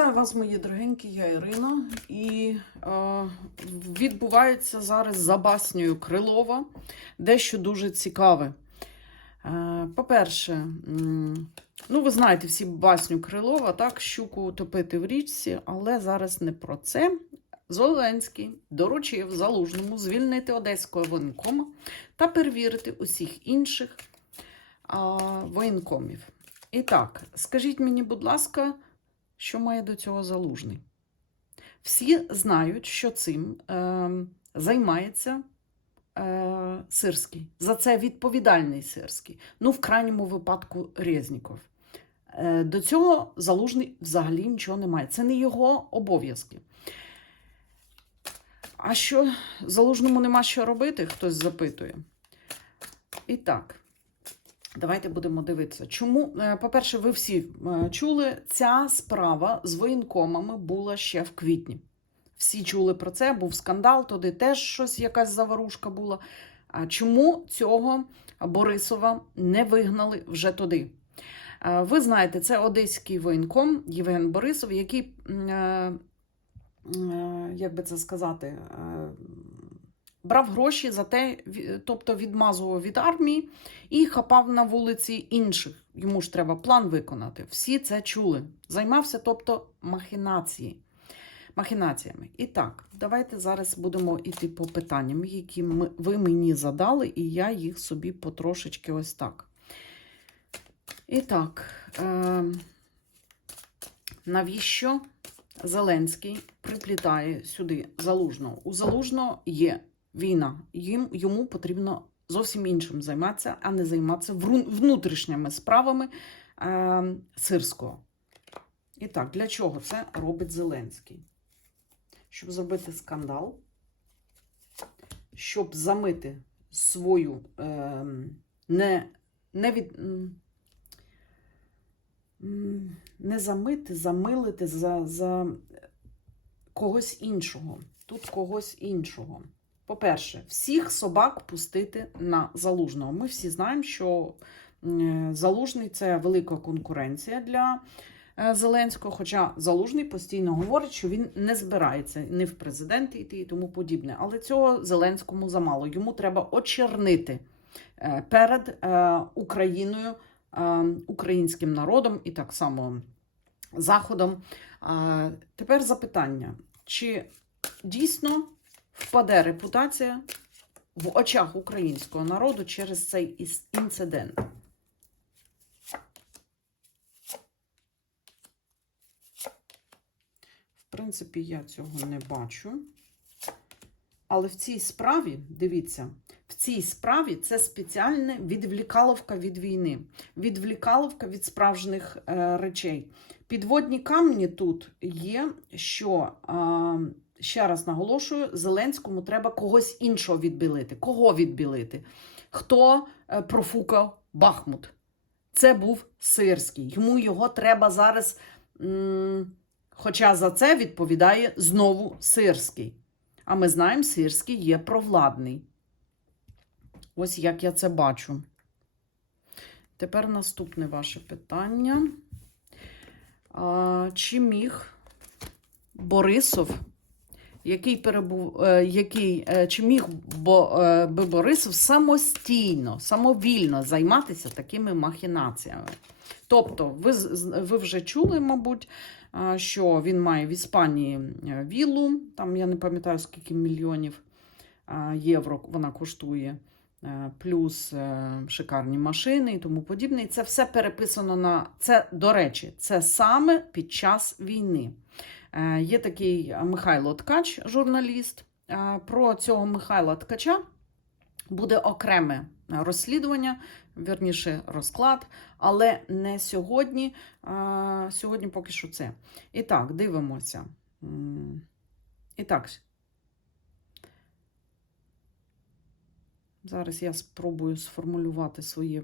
Вітаю вас, мої дорогенькі, я Ірина. І е, відбувається зараз за баснею Крилова дещо дуже цікаве. Е, по-перше, ну ви знаєте всі басню Крилова, так, щуку утопити в річці, але зараз не про це. Зеленський доручив залужному звільнити одеського воєнкома та перевірити усіх інших а, воєнкомів. І так, скажіть мені, будь ласка, що має до цього залужний? Всі знають, що цим е, займається е, Сирський. За це відповідальний Сирський. Ну, в крайньому випадку Резніков. Е, до цього залужний взагалі нічого не має. Це не його обов'язки. А що залужному нема що робити? Хтось запитує. І так. Давайте будемо дивитися. Чому, Е, по-перше, ви всі е, чули, ця справа з воєнкомами була ще в квітні. Всі чули про це, був скандал, туди теж щось, якась заварушка була. А чому цього Борисова не вигнали вже туди? Е, Ви знаєте, це одеський воєнком Євген Борисов, який, як би це сказати, брав гроші за те, тобто відмазував від армії і хапав на вулиці інших. Йому ж треба план виконати. Всі це чули. Займався, тобто, махінації. Махінаціями. І так, давайте зараз будемо йти по питанням, які ми, ви мені задали, і я їх собі потрошечки ось так. І так, е, навіщо Зеленський приплітає сюди залужного? У залужного є війна. Їм, йому потрібно зовсім іншим займатися, а не займатися внутрішніми справами е, сирського. І так, для чого це робить Зеленський? Щоб зробити скандал, щоб замити свою е, не, не від. Не замити, замилити за, за когось іншого. Тут когось іншого. По-перше, всіх собак пустити на залужного. Ми всі знаємо, що залужний це велика конкуренція для е, Зеленського. Хоча залужний постійно говорить, що він не збирається не в президенти йти і тому подібне. Але цього Зеленському замало. Йому треба очернити е, перед е, Україною, українським народом і так само Заходом. Тепер запитання: чи дійсно впаде репутація в очах українського народу через цей інцидент? В принципі, я цього не бачу. Але в цій справі, дивіться, в цій справі це спеціальне відвлікаловка від війни, відвлікаловка від справжніх е, речей. Підводні камні тут є, що, а, ще раз наголошую, Зеленському треба когось іншого відбілити. Кого відбілити? Хто е, профукав Бахмут? Це був Сирський. Йому його треба зараз. Хоча за це відповідає знову Сирський. А ми знаємо, Сирський є провладний. Ось як я це бачу. Тепер наступне ваше питання. А, чи міг Борисов, який перебув, е, який, е, чи міг е, би Борисов самостійно, самовільно займатися такими махінаціями? Тобто, ви, ви вже чули, мабуть, що він має в Іспанії віллу, там я не пам'ятаю, скільки мільйонів євро вона коштує, плюс шикарні машини і тому подібне. І це все переписано на це, до речі, це саме під час війни. Е, Є такий Михайло Ткач, журналіст. Е, Про цього Михайла Ткача буде окреме розслідування, вірніше розклад, але не сьогодні. Сьогодні поки що це. І так, дивимося. І так. Зараз я спробую сформулювати своє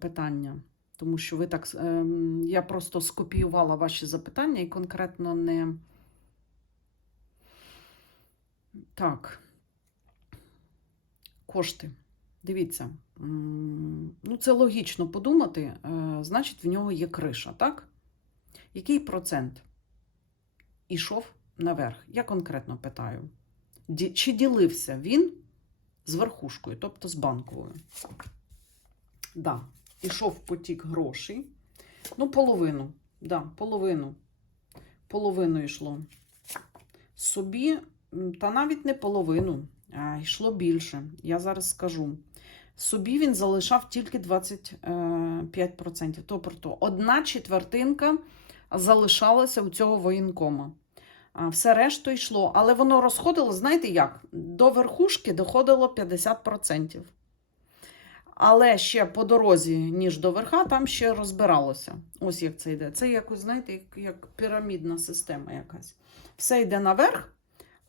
питання, тому що ви так. ем, Я просто скопіювала ваші запитання і конкретно не. Так. Кошти. Дивіться. Ну, це логічно подумати. е, Значить, в нього є криша, так? Який процент? ішов наверх. Я конкретно питаю, чи ділився він з верхушкою, тобто з банковою? Да, ішов потік грошей. Ну, половину. Да, половину. Половину йшло. Собі, та навіть не половину, а йшло більше. Я зараз скажу. Собі він залишав тільки 25%. Тобто одна четвертинка залишалася у цього воєнкома. Все решту йшло. Але воно розходило, знаєте як? До верхушки доходило 50%. Але ще по дорозі, ніж до верха, там ще розбиралося. Ось як це йде. Це якось, знаєте, як, як пірамідна система якась. Все йде наверх,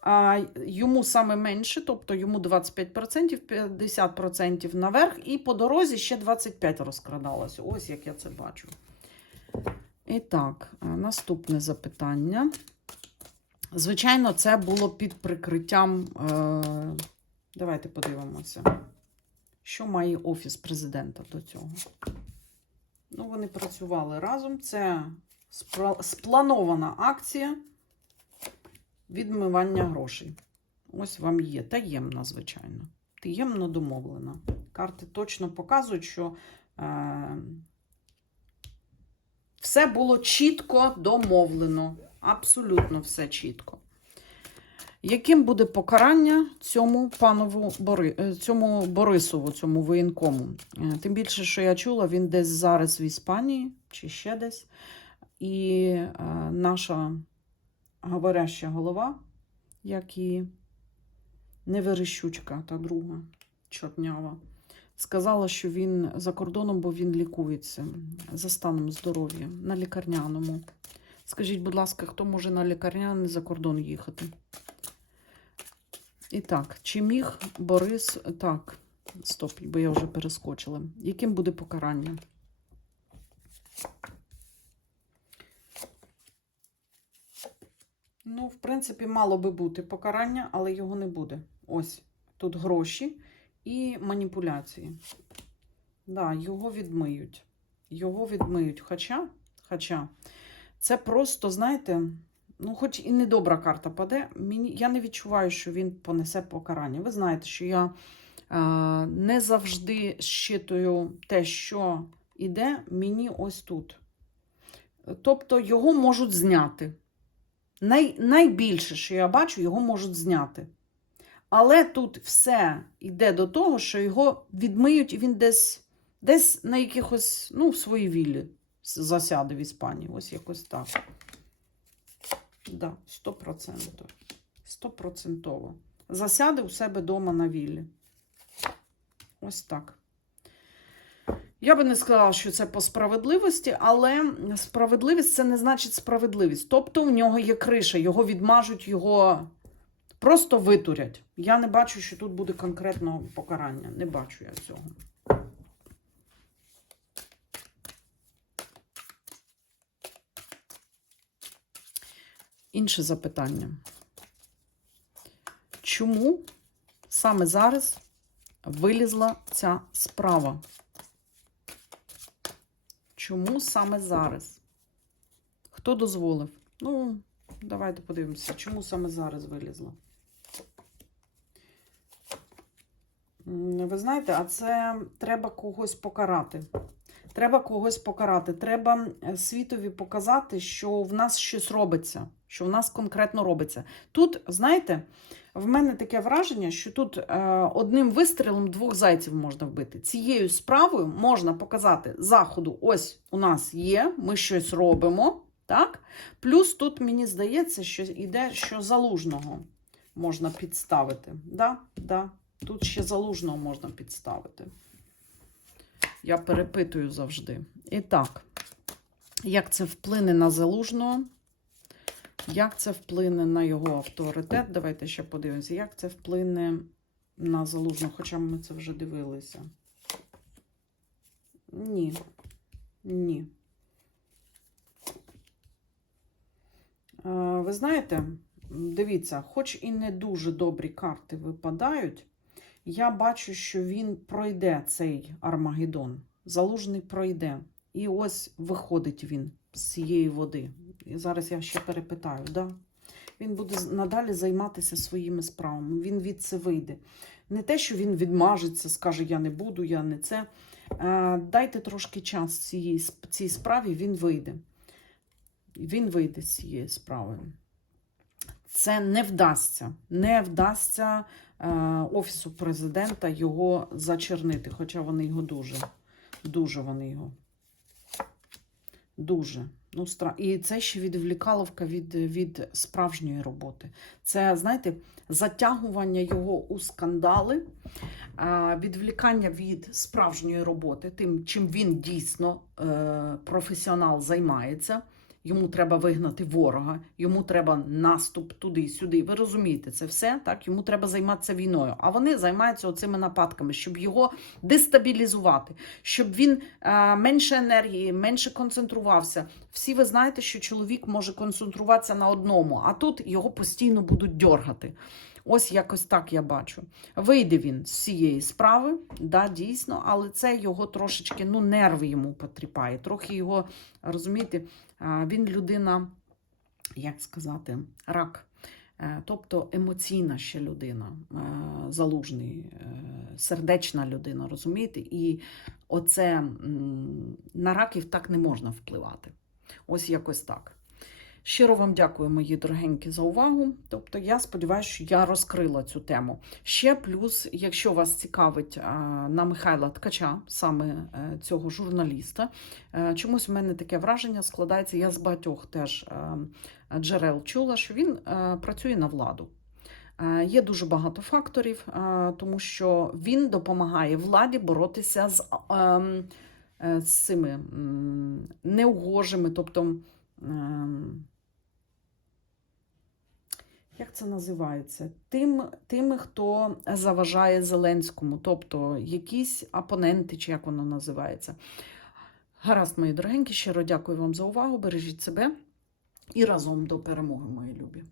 а йому саме менше, тобто йому 25%, 50% наверх, і по дорозі ще 25% розкрадалося. Ось як я це бачу. І так, наступне запитання. Звичайно, це було під прикриттям. Е... Давайте подивимося. Що має Офіс президента до цього? Ну, вони працювали разом. Це спланована акція відмивання грошей. Ось вам є. Таємна, звичайно. Таємно домовлена. Карти точно показують, що е, все було чітко домовлено. Абсолютно все чітко. Яким буде покарання цьому панову Бори... е, цьому Борисову, цьому воєнкому? Е, Тим більше, що я чула, він десь зараз в Іспанії чи ще десь. І е, наша говоряща голова, як і Неверещучка, та друга чорнява, сказала, що він за кордоном, бо він лікується за станом здоров'я на лікарняному. Скажіть, будь ласка, хто може на лікарняний за кордон їхати? І так, чи міг Борис. Так, стоп, бо я вже перескочила. Яким буде покарання? Ну, в принципі, мало би бути покарання, але його не буде. Ось тут гроші і маніпуляції. Да, його відмиють. Його відмиють. Хоча, хоча, це просто, знаєте, ну, хоч і недобра карта паде, мені, я не відчуваю, що він понесе покарання. Ви знаєте, що я е, не завжди щитую те, що іде мені ось тут. Тобто його можуть зняти. Най, найбільше, що я бачу, його можуть зняти. Але тут все йде до того, що його відмиють, і він десь, десь на якихось, ну, своїй віллі засяде в Іспанії. Ось якось так. Да, 100%. Стопроцентово. Засяде у себе вдома на віллі. Ось так. Я би не сказала, що це по справедливості, але справедливість це не значить справедливість. Тобто в нього є криша, його відмажуть, його просто витурять. Я не бачу, що тут буде конкретного покарання. Не бачу я цього. Інше запитання. Чому саме зараз вилізла ця справа? Чому саме зараз? Хто дозволив? Ну, давайте подивимося, чому саме зараз вилізла. Ви знаєте, а це треба когось покарати. Треба когось покарати. Треба е, світові показати, що в нас щось робиться, що в нас конкретно робиться. Тут, знаєте, в мене таке враження, що тут е, одним вистрілом двох зайців можна вбити. Цією справою можна показати заходу, ось у нас є, ми щось робимо. Так? Плюс тут мені здається, що йде, що залужного можна підставити. Да? Да. Тут ще залужного можна підставити. Я перепитую завжди. І так, як це вплине на залужного? Як це вплине на його авторитет? Давайте ще подивимося, як це вплине на залужного, хоча ми це вже дивилися. Ні. Ні. Е, Ви знаєте, дивіться, хоч і не дуже добрі карти випадають, я бачу, що він пройде цей Армагеддон. Залужний пройде. І ось виходить він з цієї води. І зараз я ще перепитаю, да? Він буде надалі займатися своїми справами. Він від це вийде. Не те, що він відмажеться, скаже, я не буду, я не це. Дайте трошки час цій, цій справі, він вийде. Він вийде з цієї справи. Це не вдасться. Не вдасться е, Офісу президента його зачернити, хоча вони його дуже, дуже вони його. Дуже. Ну, стра... І це ще відвлікаловка від, від справжньої роботи. Це, знаєте, затягування його у скандали, відвлікання від справжньої роботи, тим, чим він дійсно е, професіонал займається. Йому треба вигнати ворога, йому треба наступ туди-сюди. Ви розумієте, це все так. Йому треба займатися війною. А вони займаються оцими нападками, щоб його дестабілізувати, щоб він е, менше енергії, менше концентрувався. Всі ви знаєте, що чоловік може концентруватися на одному, а тут його постійно будуть дьоргати. Ось якось так я бачу. Вийде він з цієї справи, да, дійсно, але це його трошечки, ну, нерви йому потріпає. Трохи його, розумієте, він людина, як сказати, рак. Е, Тобто емоційна ще людина, е, залужний, е, сердечна людина, розумієте? І оце на раків так не можна впливати. Ось якось так. Щиро вам дякую, мої дорогенькі, за увагу. Тобто, я сподіваюся, що я розкрила цю тему. Ще плюс, якщо вас цікавить на Михайла Ткача, саме е, цього журналіста, е, чомусь в мене таке враження складається. Я з багатьох теж е, джерел чула, що він працює на владу. Є дуже багато факторів, тому що він допомагає владі боротися з, ем, з цими неугожими, тобто. Ем, Як це називається? Тим, тими, хто заважає Зеленському, тобто якісь опоненти, чи як воно називається. Гаразд, мої дорогенькі, щиро дякую вам за увагу. Бережіть себе і разом до перемоги, мої любі.